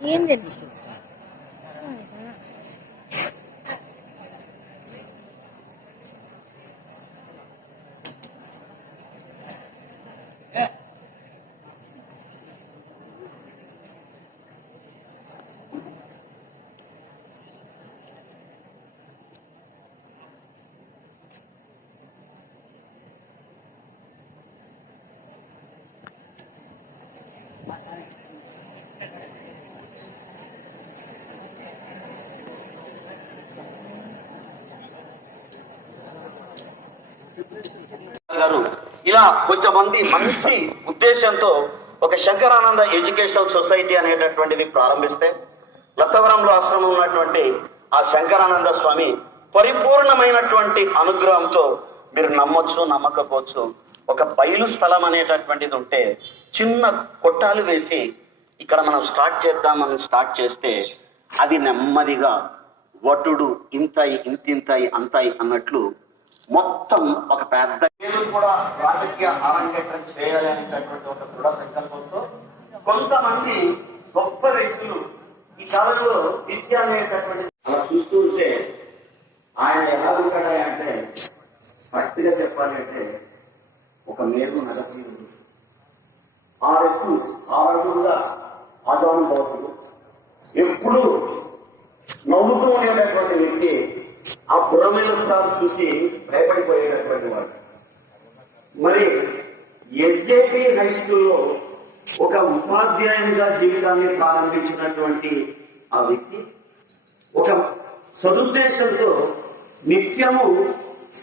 ఏం తెలుసు గారు ఇలా కొంతమంది మంచి ఉద్దేశంతో ఒక శంకరానంద ఎడ్యుకేషనల్ సొసైటీ అనేటటువంటిది ప్రారంభిస్తే లత్తవరంలో ఆశ్రమం ఉన్నటువంటి ఆ శంకరానంద స్వామి పరిపూర్ణమైనటువంటి అనుగ్రహంతో మీరు నమ్మొచ్చు నమ్మకపోవచ్చు, ఒక బయలు స్థలం అనేటటువంటిది ఉంటే చిన్న కొట్టాలు వేసి ఇక్కడ మనం స్టార్ట్ స్టార్ట్ చేస్తే అది నెమ్మదిగా వటుడు ఇంతాయి ఇంతింతాయి అంతాయి అన్నట్లు మొత్తం ఒక పెద్ద కూడా రాజకీయ అలంకరణ చేయాలి అనేటటువంటి ఒక దృఢ సంకల్పంతో కొంతమంది గొప్ప వ్యక్తులు ఈ కాలంలో విద్య అనేటటువంటి అలా చూస్తూ ఉంటే ఆయన ఎలా ఉంటాడంటే భక్తిగా చెప్పాలంటే ఒక మేరు నగతి ఆరుగురుగా ఆదానుభావులు ఎప్పుడు నవ్వుతూ ఉండేటటువంటి వ్యక్తి ఆ పురమేశ్వరాలు చూసి భయపడిపోయేటటువంటి వాడు. మరి ఎస్జేపీ హై స్కూల్లో ఒక ఉపాధ్యాయునిగా జీవితాన్ని ప్రారంభించినటువంటి ఆ వ్యక్తి ఒక సదుద్దేశంతో నిత్యము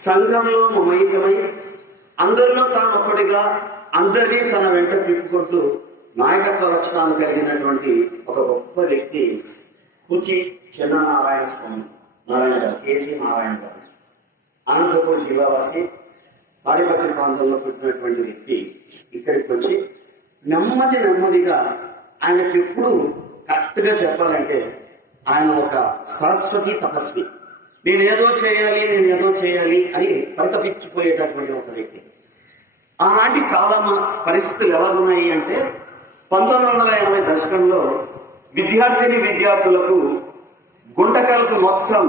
సంఘంలో మమైకమై అందరిలో తానొక్కడిగా అందరినీ తన వెంట తిప్పుకుంటూ నాయకత్వ లక్షణాలు కలిగినటువంటి ఒక గొప్ప వ్యక్తి కుచి చిన్ననారాయణ స్వామి నారాయణ గారు, కేసీ నారాయణ గారు, అనంతపూర్ జిల్లావాసి, తాడిపత్రి ప్రాంతంలో పుట్టినటువంటి వ్యక్తి ఇక్కడికి వచ్చి నెమ్మదిగా ఆయనకి ఎప్పుడు కరెక్ట్గా చెప్పాలంటే ఆయన ఒక సరస్వతి తపస్వి. నేనేదో చేయాలి అని పరితపించిపోయేటటువంటి ఒక వ్యక్తి. ఆనాటి కాలం పరిస్థితులు ఎవరున్నాయి అంటే 1980 దశకంలో విద్యార్థులకు గుంటకల్కు మొత్తం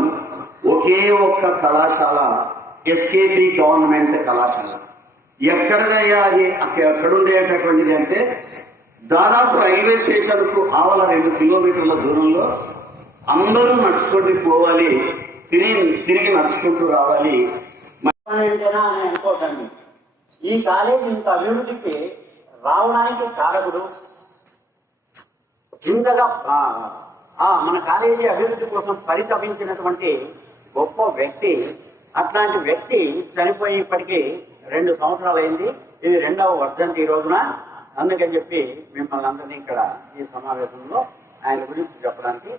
ఒకే ఒక్క కళాశాల ఎస్కేపీ గవర్నమెంట్ కళాశాల. ఎక్కడదయ్యా అది ఎక్కడుండేటటువంటిది అంటే దాదాపు రైల్వే స్టేషన్కు ఆవల 2 కిలోమీటర్ల దూరంలో అందరూ నడుచుకుంటూ పోవాలి, తిరిగి నడుచుకుంటూ రావాలి. అనుకోకండి, ఈ కాలేజీ ఇంత అభివృద్ధికి రావడానికి కారకుడు ఇంతగా మన కాలేజీ అభివృద్ధి కోసం పరితపించినటువంటి గొప్ప వ్యక్తి. అట్లాంటి వ్యక్తి చనిపోయి ఇప్పటికీ 2 సంవత్సరాలు అయింది. ఇది 2వ వర్ధంతి ఈ రోజున. అందుకని చెప్పి మిమ్మల్ని అందరినీ ఇక్కడ ఈ సమావేశంలో ఆయన గురించి చెప్పడానికి